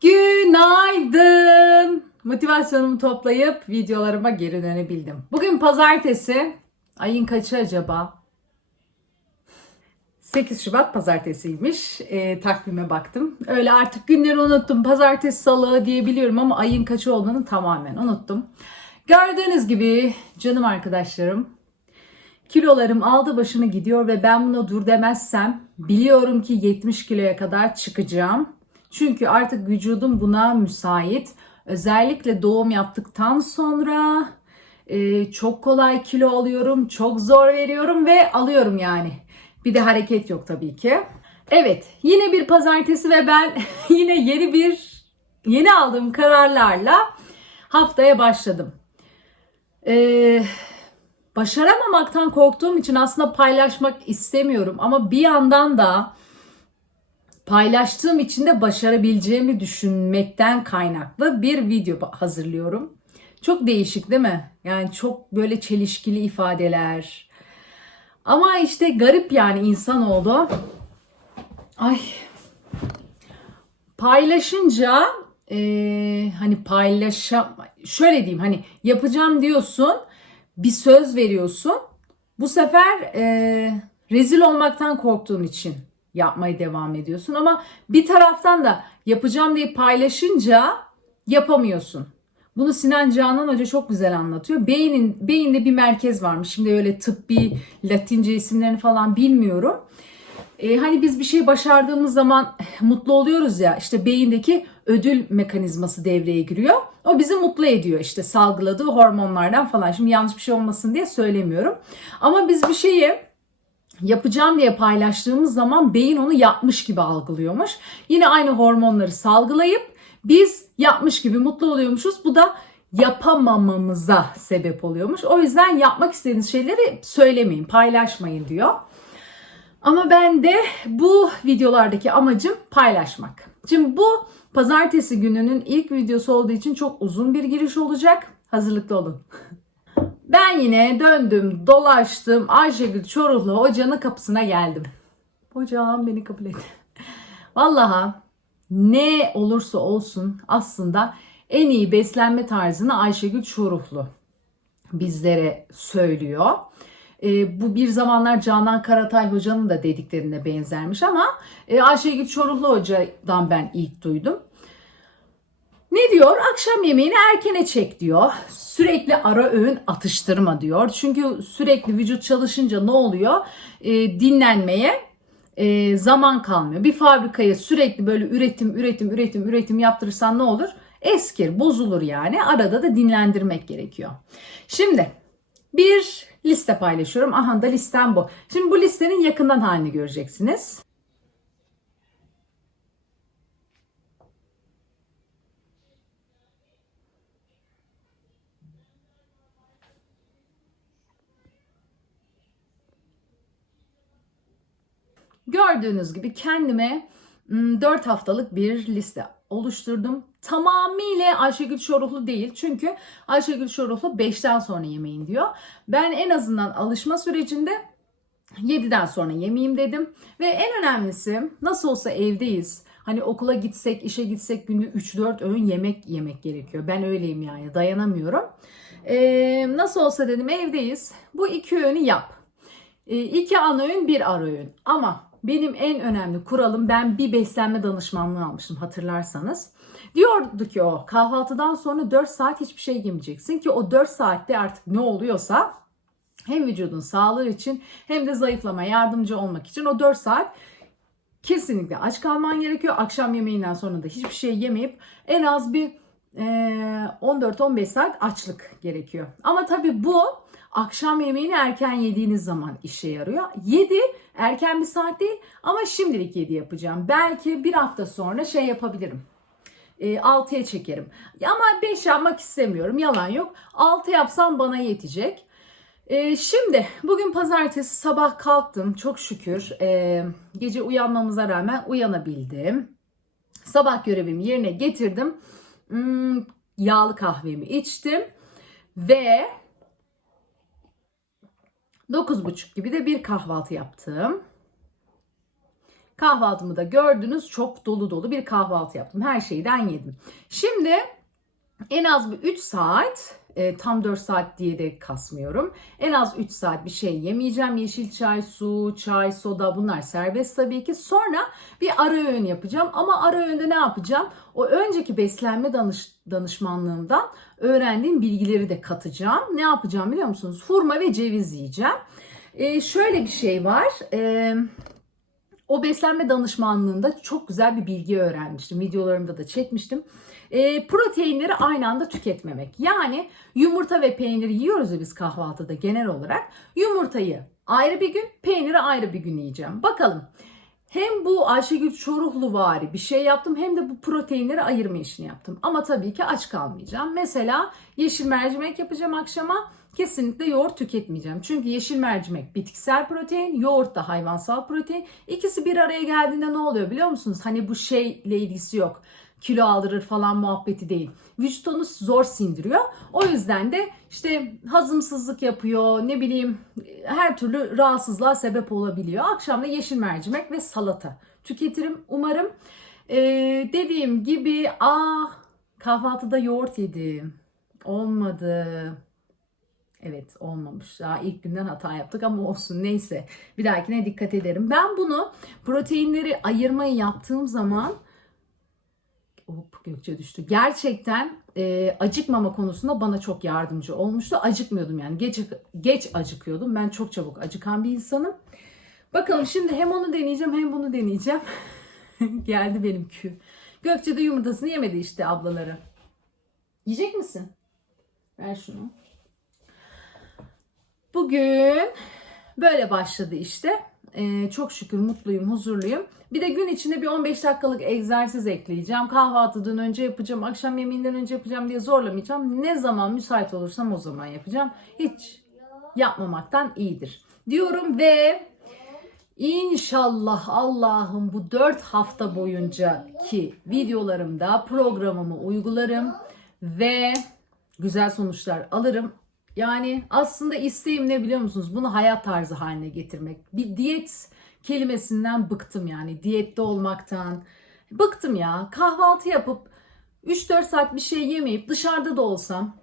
Günaydın. Motivasyonumu toplayıp videolarıma geri dönebildim. Bugün pazartesi. Ayın kaçı acaba? 8 Şubat pazartesiymiş. E, takvime baktım. Öyle artık günleri unuttum. Pazartesi salı diyebiliyorum ama ayın kaçı olduğunu tamamen unuttum. Gördüğünüz gibi canım arkadaşlarım Kilolarım aldı başını gidiyor ve ben buna dur demezsem biliyorum ki 70 kiloya kadar çıkacağım. Çünkü artık vücudum buna müsait. Özellikle doğum yaptıktan sonra e, çok kolay kilo alıyorum, çok zor veriyorum ve alıyorum yani. Bir de hareket yok tabii ki. Evet, yine bir pazartesi ve ben yine yeni bir yeni aldığım kararlarla haftaya başladım. Eee başaramamaktan korktuğum için aslında paylaşmak istemiyorum ama bir yandan da paylaştığım için de başarabileceğimi düşünmekten kaynaklı bir video hazırlıyorum. Çok değişik değil mi? Yani çok böyle çelişkili ifadeler. Ama işte garip yani insan oldu. Ay. Paylaşınca e, hani paylaşam şöyle diyeyim hani yapacağım diyorsun bir söz veriyorsun. Bu sefer e, rezil olmaktan korktuğun için yapmaya devam ediyorsun. Ama bir taraftan da yapacağım diye paylaşınca yapamıyorsun. Bunu Sinan Canan Hoca çok güzel anlatıyor. Beynin beyinde bir merkez varmış. Şimdi öyle tıbbi Latince isimlerini falan bilmiyorum. Ee, hani biz bir şey başardığımız zaman mutlu oluyoruz ya. İşte beyindeki ödül mekanizması devreye giriyor. O bizi mutlu ediyor işte salgıladığı hormonlardan falan. Şimdi yanlış bir şey olmasın diye söylemiyorum. Ama biz bir şeyi yapacağım diye paylaştığımız zaman beyin onu yapmış gibi algılıyormuş. Yine aynı hormonları salgılayıp biz yapmış gibi mutlu oluyormuşuz. Bu da yapamamamıza sebep oluyormuş. O yüzden yapmak istediğiniz şeyleri söylemeyin, paylaşmayın diyor. Ama ben de bu videolardaki amacım paylaşmak. Şimdi bu pazartesi gününün ilk videosu olduğu için çok uzun bir giriş olacak. Hazırlıklı olun. Ben yine döndüm, dolaştım. Ayşegül Çoruhlu hocanın kapısına geldim. Hocam beni kabul et. Vallaha ne olursa olsun aslında en iyi beslenme tarzını Ayşegül Çoruhlu bizlere söylüyor. E, bu bir zamanlar Canan Karatay hocanın da dediklerine benzermiş ama e, Ayşegül Çoruhlu hocadan ben ilk duydum. Ne diyor? Akşam yemeğini erkene çek diyor. Sürekli ara öğün atıştırma diyor. Çünkü sürekli vücut çalışınca ne oluyor? E, dinlenmeye e, zaman kalmıyor. Bir fabrikaya sürekli böyle üretim, üretim, üretim, üretim yaptırırsan ne olur? Eskir, bozulur yani. Arada da dinlendirmek gerekiyor. Şimdi bir liste paylaşıyorum. Aha da listem bu. Şimdi bu listenin yakından halini göreceksiniz. Gördüğünüz gibi kendime 4 haftalık bir liste oluşturdum. Tamamıyla Ayşegül Şoruhlu değil. Çünkü Ayşegül Şoruhlu 5'ten sonra yemeyin diyor. Ben en azından alışma sürecinde 7'den sonra yemeyeyim dedim. Ve en önemlisi nasıl olsa evdeyiz. Hani okula gitsek, işe gitsek günde 3-4 öğün yemek yemek gerekiyor. Ben öyleyim yani dayanamıyorum. Ee, nasıl olsa dedim evdeyiz. Bu iki öğünü yap. Ee, iki ana öğün bir ara öğün. Ama benim en önemli kuralım ben bir beslenme danışmanlığı almıştım hatırlarsanız. Diyordu ki o kahvaltıdan sonra 4 saat hiçbir şey yemeyeceksin ki o 4 saatte artık ne oluyorsa hem vücudun sağlığı için hem de zayıflama yardımcı olmak için o 4 saat kesinlikle aç kalman gerekiyor. Akşam yemeğinden sonra da hiçbir şey yemeyip en az bir 14-15 saat açlık gerekiyor. Ama tabii bu akşam yemeğini erken yediğiniz zaman işe yarıyor. 7 erken bir saat değil ama şimdilik 7 yapacağım. Belki bir hafta sonra şey yapabilirim. 6'ya çekerim. Ama 5 yapmak istemiyorum. Yalan yok. 6 yapsam bana yetecek. şimdi bugün pazartesi sabah kalktım. Çok şükür. gece uyanmamıza rağmen uyanabildim. Sabah görevimi yerine getirdim. Yağlı kahvemi içtim. Ve 9.30 gibi de bir kahvaltı yaptım. Kahvaltımı da gördünüz. Çok dolu dolu bir kahvaltı yaptım. Her şeyden yedim. Şimdi en az bir 3 saat e, tam 4 saat diye de kasmıyorum. En az 3 saat bir şey yemeyeceğim. Yeşil çay, su, çay, soda bunlar serbest tabii ki. Sonra bir ara öğün yapacağım. Ama ara öğünde ne yapacağım? O önceki beslenme danış, danışmanlığımdan öğrendiğim bilgileri de katacağım. Ne yapacağım biliyor musunuz? Hurma ve ceviz yiyeceğim. E, şöyle bir şey var. E, o beslenme danışmanlığında çok güzel bir bilgi öğrenmiştim. Videolarımda da çekmiştim. E, proteinleri aynı anda tüketmemek. Yani yumurta ve peyniri yiyoruz ya biz kahvaltıda genel olarak. Yumurtayı ayrı bir gün, peyniri ayrı bir gün yiyeceğim. Bakalım. Hem bu Ayşegül Çoruhlu vari bir şey yaptım hem de bu proteinleri ayırma işini yaptım. Ama tabii ki aç kalmayacağım. Mesela yeşil mercimek yapacağım akşama. Kesinlikle yoğurt tüketmeyeceğim. Çünkü yeşil mercimek bitkisel protein, yoğurt da hayvansal protein. İkisi bir araya geldiğinde ne oluyor biliyor musunuz? Hani bu şeyle ilgisi yok kilo aldırır falan muhabbeti değil. Vücut zor sindiriyor. O yüzden de işte hazımsızlık yapıyor, ne bileyim her türlü rahatsızlığa sebep olabiliyor. Akşam da yeşil mercimek ve salata tüketirim umarım. Ee, dediğim gibi ah kahvaltıda yoğurt yedim. Olmadı. Evet olmamış. Daha ilk günden hata yaptık ama olsun neyse. Bir dahakine dikkat ederim. Ben bunu proteinleri ayırmayı yaptığım zaman Hop Gökçe düştü. Gerçekten e, acıkmama konusunda bana çok yardımcı olmuştu. Acıkmıyordum yani. Geç, geç acıkıyordum. Ben çok çabuk acıkan bir insanım. Bakalım şimdi hem onu deneyeceğim hem bunu deneyeceğim. Geldi benim kü. Gökçe de yumurtasını yemedi işte ablaları. Yiyecek misin? Ver şunu. Bugün böyle başladı işte. Ee, çok şükür mutluyum, huzurluyum. Bir de gün içinde bir 15 dakikalık egzersiz ekleyeceğim. Kahvaltıdan önce yapacağım, akşam yemeğinden önce yapacağım diye zorlamayacağım. Ne zaman müsait olursam o zaman yapacağım. Hiç yapmamaktan iyidir. Diyorum ve İnşallah Allah'ım bu 4 hafta boyunca ki videolarımda programımı uygularım ve güzel sonuçlar alırım. Yani aslında isteğim ne biliyor musunuz? Bunu hayat tarzı haline getirmek. Bir diyet kelimesinden bıktım yani. Diyette olmaktan. Bıktım ya. Kahvaltı yapıp 3-4 saat bir şey yemeyip dışarıda da olsam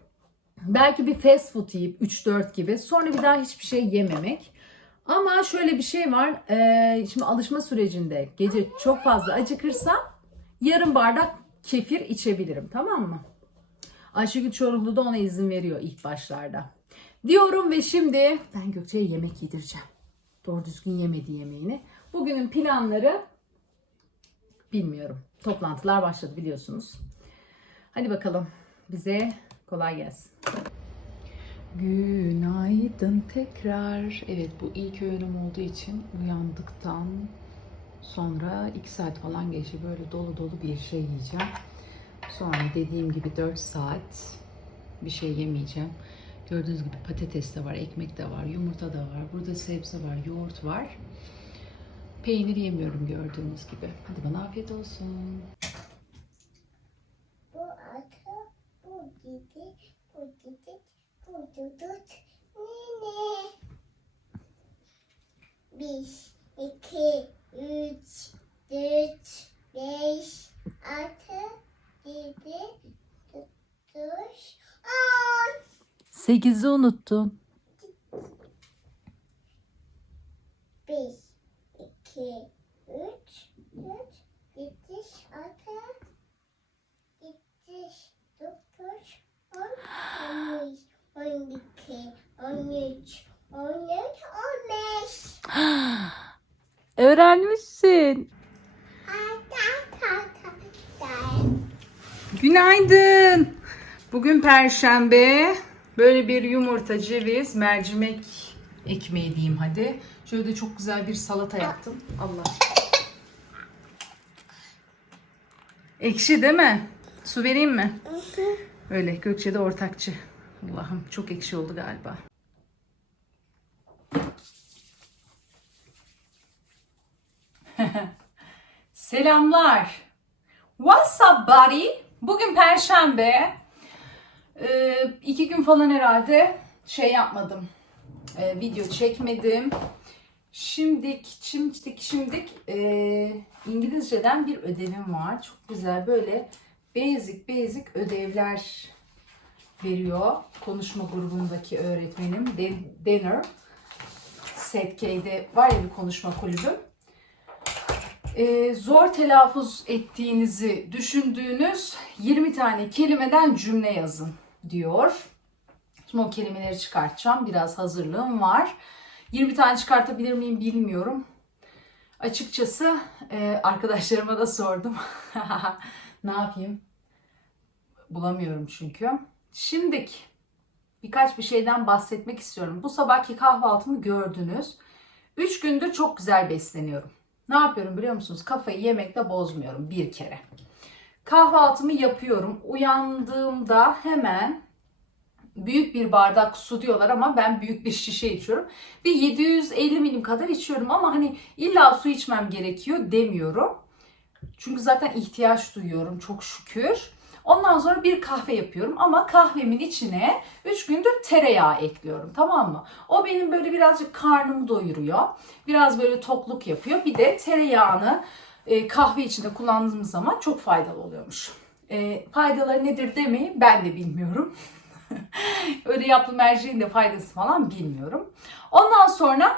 belki bir fast food yiyip 3-4 gibi sonra bir daha hiçbir şey yememek. Ama şöyle bir şey var. Ee, şimdi alışma sürecinde gece çok fazla acıkırsam yarım bardak kefir içebilirim. Tamam mı? Ayşegül Çoruhlu da ona izin veriyor ilk başlarda. Diyorum ve şimdi ben Gökçe'ye yemek yedireceğim. Doğru düzgün yemedi yemeğini. Bugünün planları bilmiyorum. Toplantılar başladı biliyorsunuz. Hadi bakalım bize kolay gelsin. Günaydın tekrar. Evet bu ilk öğünüm olduğu için uyandıktan sonra 2 saat falan geçti. Böyle dolu dolu bir şey yiyeceğim. Sonra dediğim gibi 4 saat bir şey yemeyeceğim. Gördüğünüz gibi patates de var, ekmek de var, yumurta da var. Burada sebze var, yoğurt var. Peynir yemiyorum gördüğünüz gibi. Hadi bana afiyet olsun. Bu atı, bu gidi, bu gidi, bu dudut, nene. Bir, iki, üç, dört, beş, altı, yedi, dokuz, on. 8'i unuttun. Bir, iki, üç, dört, yedi, altı, yedi, dokuz, on, on bir, on iki, on üç, on dört, on beş. Öğrenmişsin. Günaydın. Bugün perşembe. Böyle bir yumurta, ceviz, mercimek ekmeği diyeyim hadi. Şöyle de çok güzel bir salata yaptım. Allah. Ekşi değil mi? Su vereyim mi? Öyle Gökçe de ortakçı. Allah'ım çok ekşi oldu galiba. Selamlar. What's up buddy? Bugün perşembe. Ee, iki gün falan herhalde şey yapmadım. Ee, video çekmedim. Şimdik, şimdik, şimdik eee, İngilizceden bir ödevim var. Çok güzel böyle basic basic ödevler veriyor. Konuşma grubundaki öğretmenim Danner. SETK'de var ya bir konuşma kulübü. Eee, zor telaffuz ettiğinizi düşündüğünüz 20 tane kelimeden cümle yazın diyor. Şimdi o kelimeleri çıkartacağım. Biraz hazırlığım var. 20 tane çıkartabilir miyim bilmiyorum. Açıkçası e, arkadaşlarıma da sordum. ne yapayım? Bulamıyorum çünkü. Şimdiki birkaç bir şeyden bahsetmek istiyorum. Bu sabahki kahvaltımı gördünüz. 3 gündür çok güzel besleniyorum. Ne yapıyorum biliyor musunuz? Kafayı yemekle bozmuyorum bir kere. Kahvaltımı yapıyorum. Uyandığımda hemen büyük bir bardak su diyorlar ama ben büyük bir şişe içiyorum. Bir 750 milim kadar içiyorum ama hani illa su içmem gerekiyor demiyorum. Çünkü zaten ihtiyaç duyuyorum çok şükür. Ondan sonra bir kahve yapıyorum ama kahvemin içine 3 gündür tereyağı ekliyorum tamam mı? O benim böyle birazcık karnımı doyuruyor. Biraz böyle tokluk yapıyor. Bir de tereyağını e, kahve içinde kullandığım zaman çok faydalı oluyormuş. E, faydaları nedir demeyi ben de bilmiyorum. Öyle yaptığım her de faydası falan bilmiyorum. Ondan sonra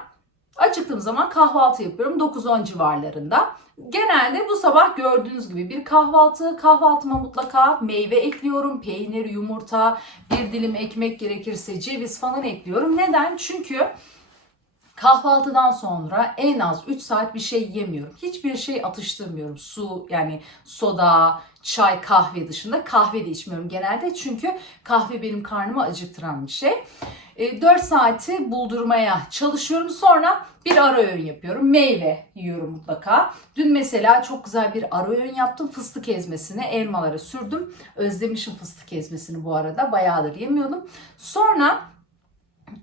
acıktığım zaman kahvaltı yapıyorum 9-10 civarlarında. Genelde bu sabah gördüğünüz gibi bir kahvaltı. Kahvaltıma mutlaka meyve ekliyorum. Peynir, yumurta, bir dilim ekmek gerekirse ceviz falan ekliyorum. Neden? Çünkü kahvaltıdan sonra en az 3 saat bir şey yemiyorum. Hiçbir şey atıştırmıyorum. Su yani soda, çay, kahve dışında kahve de içmiyorum genelde. Çünkü kahve benim karnımı acıktıran bir şey. 4 saati buldurmaya çalışıyorum. Sonra bir ara öğün yapıyorum. Meyve yiyorum mutlaka. Dün mesela çok güzel bir ara öğün yaptım. Fıstık ezmesini elmalara sürdüm. Özlemişim fıstık ezmesini bu arada. Bayağıdır yemiyordum. Sonra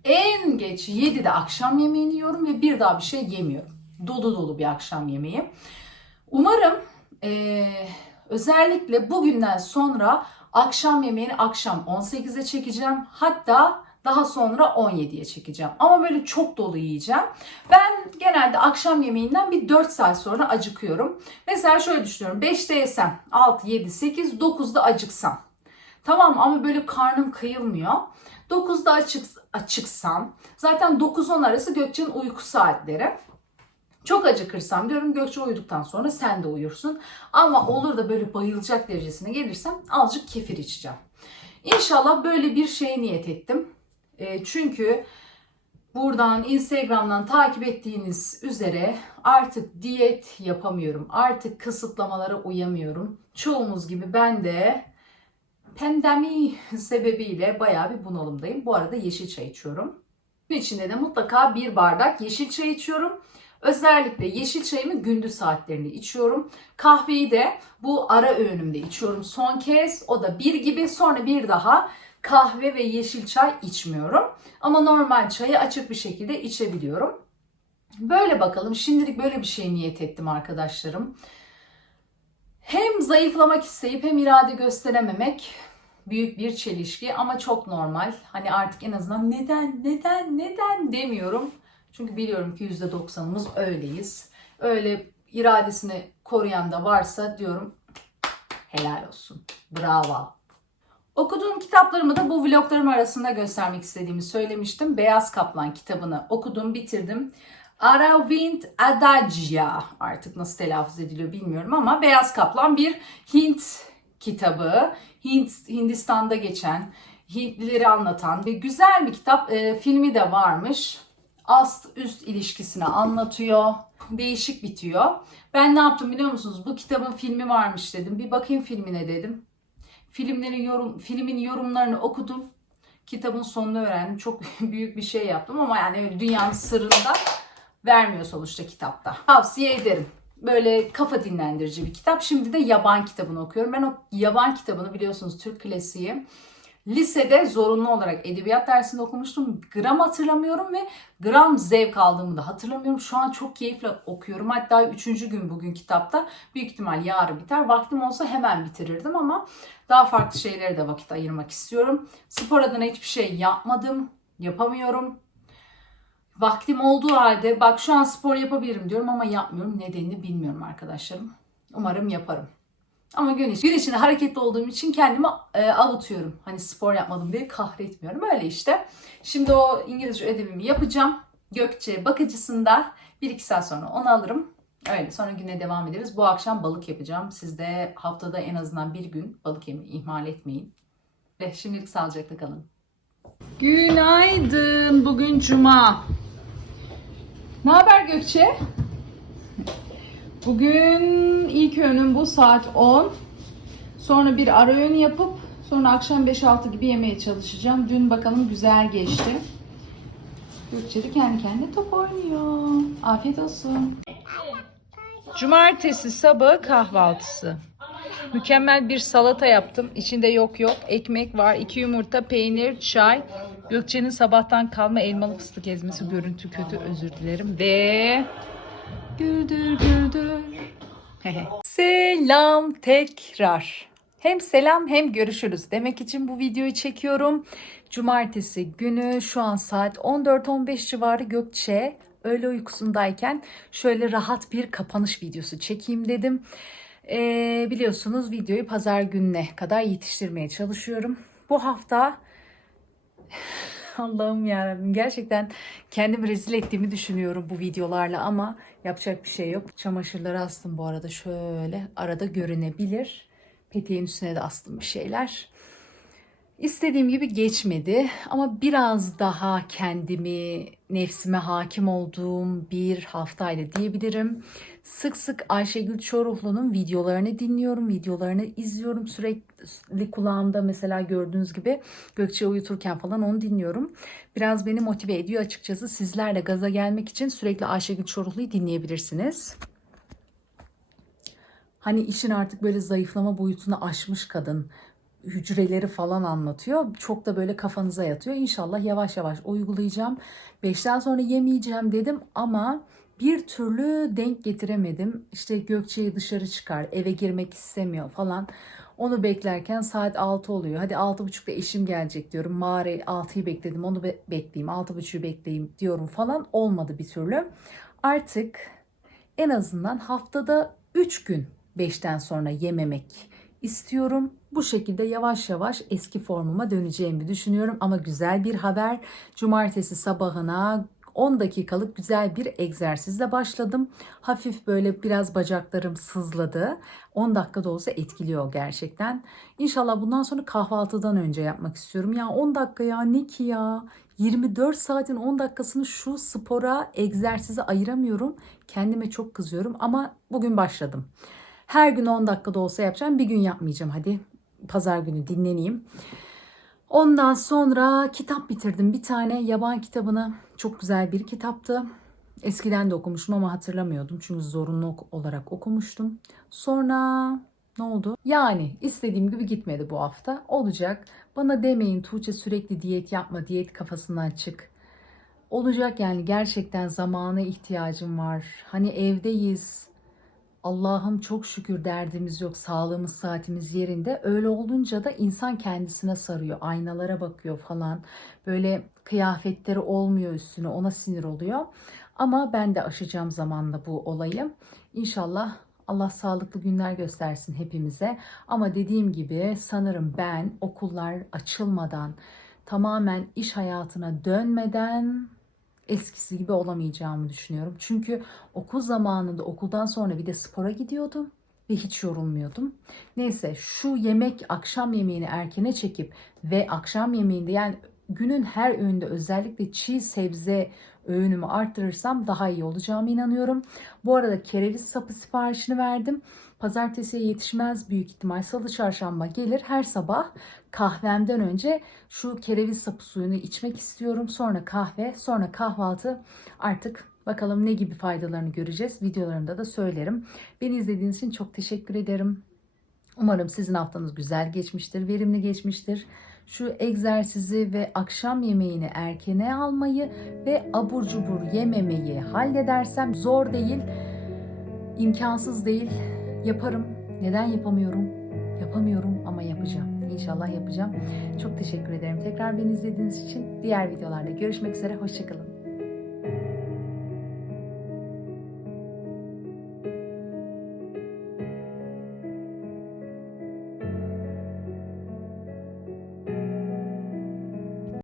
en geç 7'de akşam yemeğini yiyorum ve bir daha bir şey yemiyorum. Dolu dolu bir akşam yemeği. Umarım eee, özellikle bugünden sonra akşam yemeğini akşam 18'e çekeceğim. Hatta daha sonra 17'ye çekeceğim. Ama böyle çok dolu yiyeceğim. Ben genelde akşam yemeğinden bir 4 saat sonra acıkıyorum. Mesela şöyle düşünüyorum. 5'te yesem 6, 7, 8, 9'da acıksam. Tamam ama böyle karnım kıyılmıyor. 9'da açık, açıksam zaten 9-10 arası Gökçe'nin uyku saatleri. Çok acıkırsam diyorum Gökçe uyuduktan sonra sen de uyursun. Ama olur da böyle bayılacak derecesine gelirsem azıcık kefir içeceğim. İnşallah böyle bir şeye niyet ettim. E, çünkü buradan Instagram'dan takip ettiğiniz üzere artık diyet yapamıyorum. Artık kısıtlamalara uyamıyorum. Çoğumuz gibi ben de pandemi sebebiyle bayağı bir bunalımdayım. Bu arada yeşil çay içiyorum. Gün içinde de mutlaka bir bardak yeşil çay içiyorum. Özellikle yeşil çayımı gündüz saatlerinde içiyorum. Kahveyi de bu ara öğünümde içiyorum son kez. O da bir gibi sonra bir daha kahve ve yeşil çay içmiyorum. Ama normal çayı açık bir şekilde içebiliyorum. Böyle bakalım. Şimdilik böyle bir şey niyet ettim arkadaşlarım. Hem zayıflamak isteyip hem irade gösterememek büyük bir çelişki ama çok normal. Hani artık en azından neden, neden, neden demiyorum. Çünkü biliyorum ki %90'ımız öyleyiz. Öyle iradesini koruyan da varsa diyorum helal olsun. Bravo. Okuduğum kitaplarımı da bu vloglarım arasında göstermek istediğimi söylemiştim. Beyaz Kaplan kitabını okudum, bitirdim. Aravind Adagya artık nasıl telaffuz ediliyor bilmiyorum ama Beyaz Kaplan bir Hint kitabı. Hint Hindistan'da geçen, Hintlileri anlatan ve güzel bir kitap. E, filmi de varmış. Ast üst ilişkisini anlatıyor. Değişik bitiyor. Ben ne yaptım biliyor musunuz? Bu kitabın filmi varmış dedim. Bir bakayım filmine dedim. Filmlerin yorum, filmin yorumlarını okudum. Kitabın sonunu öğrendim. Çok büyük bir şey yaptım ama yani dünyanın sırrında vermiyor sonuçta kitapta. Tavsiye ederim. Böyle kafa dinlendirici bir kitap. Şimdi de yaban kitabını okuyorum. Ben o yaban kitabını biliyorsunuz Türk klasiği. Lisede zorunlu olarak edebiyat dersinde okumuştum. Gram hatırlamıyorum ve gram zevk aldığımı da hatırlamıyorum. Şu an çok keyifle okuyorum. Hatta üçüncü gün bugün kitapta. Büyük ihtimal yarın biter. Vaktim olsa hemen bitirirdim ama daha farklı şeylere de vakit ayırmak istiyorum. Spor adına hiçbir şey yapmadım. Yapamıyorum. Vaktim olduğu halde bak şu an spor yapabilirim diyorum ama yapmıyorum. Nedenini bilmiyorum arkadaşlarım. Umarım yaparım. Ama gün, iç- gün içinde hareketli olduğum için kendimi e, avutuyorum. Hani spor yapmadım diye kahretmiyorum. Öyle işte. Şimdi o İngilizce ödevimi yapacağım. Gökçe bakıcısında 1-2 saat sonra onu alırım. Öyle sonra güne devam ederiz. Bu akşam balık yapacağım. Siz de haftada en azından bir gün balık yemeyi ihmal etmeyin. Ve şimdilik sağlıcakla kalın. Günaydın. Bugün cuma. Ne haber Gökçe? Bugün ilk öğünüm bu saat 10. Sonra bir ara öğün yapıp sonra akşam 5-6 gibi yemeye çalışacağım. Dün bakalım güzel geçti. Gökçe de kendi kendine top oynuyor. Afiyet olsun. Cumartesi sabahı kahvaltısı. Mükemmel bir salata yaptım. İçinde yok yok. Ekmek var. iki yumurta, peynir, çay. Gökçe'nin sabahtan kalma elmalı fıstık ezmesi. Görüntü kötü özür dilerim. Ve güldür güldür. selam tekrar. Hem selam hem görüşürüz demek için bu videoyu çekiyorum. Cumartesi günü şu an saat 14-15 civarı Gökçe öğle uykusundayken şöyle rahat bir kapanış videosu çekeyim dedim. Ee, biliyorsunuz videoyu pazar gününe kadar yetiştirmeye çalışıyorum. Bu hafta Allah'ım yarabbim gerçekten kendimi rezil ettiğimi düşünüyorum bu videolarla ama yapacak bir şey yok. Çamaşırları astım bu arada şöyle arada görünebilir. Peteğin üstüne de astım bir şeyler. İstediğim gibi geçmedi ama biraz daha kendimi, nefsime hakim olduğum bir haftaydı diyebilirim. Sık sık Ayşegül Çoruhlu'nun videolarını dinliyorum, videolarını izliyorum. Sürekli kulağımda mesela gördüğünüz gibi Gökçe uyuturken falan onu dinliyorum. Biraz beni motive ediyor açıkçası. Sizlerle gaza gelmek için sürekli Ayşegül Çoruhlu'yu dinleyebilirsiniz. Hani işin artık böyle zayıflama boyutunu aşmış kadın hücreleri falan anlatıyor. Çok da böyle kafanıza yatıyor. İnşallah yavaş yavaş uygulayacağım. Beşten sonra yemeyeceğim dedim ama bir türlü denk getiremedim. İşte Gökçe'yi dışarı çıkar, eve girmek istemiyor falan. Onu beklerken saat 6 oluyor. Hadi 6.30'da eşim gelecek diyorum. Mağara 6'yı bekledim onu be- bekleyeyim. 6.30'u bekleyeyim diyorum falan. Olmadı bir türlü. Artık en azından haftada 3 gün 5'ten sonra yememek istiyorum. Bu şekilde yavaş yavaş eski formuma döneceğimi düşünüyorum ama güzel bir haber. Cumartesi sabahına 10 dakikalık güzel bir egzersizle başladım. Hafif böyle biraz bacaklarım sızladı. 10 dakikada olsa etkiliyor gerçekten. İnşallah bundan sonra kahvaltıdan önce yapmak istiyorum. Ya 10 dakika ya ne ki ya? 24 saatin 10 dakikasını şu spora, egzersize ayıramıyorum. Kendime çok kızıyorum ama bugün başladım. Her gün 10 dakikada olsa yapacağım. Bir gün yapmayacağım hadi. Pazar günü dinleneyim. Ondan sonra kitap bitirdim. Bir tane yaban kitabını. Çok güzel bir kitaptı. Eskiden de okumuştum ama hatırlamıyordum. Çünkü zorunlu olarak okumuştum. Sonra ne oldu? Yani istediğim gibi gitmedi bu hafta. Olacak. Bana demeyin Tuğçe sürekli diyet yapma. Diyet kafasından çık. Olacak yani gerçekten zamana ihtiyacım var. Hani evdeyiz. Allah'ım çok şükür derdimiz yok, sağlığımız, saatimiz yerinde. Öyle olunca da insan kendisine sarıyor, aynalara bakıyor falan. Böyle kıyafetleri olmuyor üstüne, ona sinir oluyor. Ama ben de aşacağım zamanla bu olayı. İnşallah Allah sağlıklı günler göstersin hepimize. Ama dediğim gibi sanırım ben okullar açılmadan, tamamen iş hayatına dönmeden eskisi gibi olamayacağımı düşünüyorum. Çünkü okul zamanında okuldan sonra bir de spora gidiyordum ve hiç yorulmuyordum. Neyse şu yemek akşam yemeğini erkene çekip ve akşam yemeğinde yani günün her öğünde özellikle çiğ sebze öğünümü arttırırsam daha iyi olacağıma inanıyorum. Bu arada kereviz sapı siparişini verdim. Pazartesiye yetişmez büyük ihtimal. Salı çarşamba gelir. Her sabah kahvemden önce şu kereviz sapı suyunu içmek istiyorum. Sonra kahve, sonra kahvaltı. Artık bakalım ne gibi faydalarını göreceğiz. Videolarımda da söylerim. Beni izlediğiniz için çok teşekkür ederim. Umarım sizin haftanız güzel geçmiştir, verimli geçmiştir. Şu egzersizi ve akşam yemeğini erkene almayı ve abur cubur yememeyi halledersem zor değil, imkansız değil. Yaparım. Neden yapamıyorum? Yapamıyorum ama yapacağım. İnşallah yapacağım. Çok teşekkür ederim. Tekrar beni izlediğiniz için diğer videolarda görüşmek üzere. Hoşçakalın.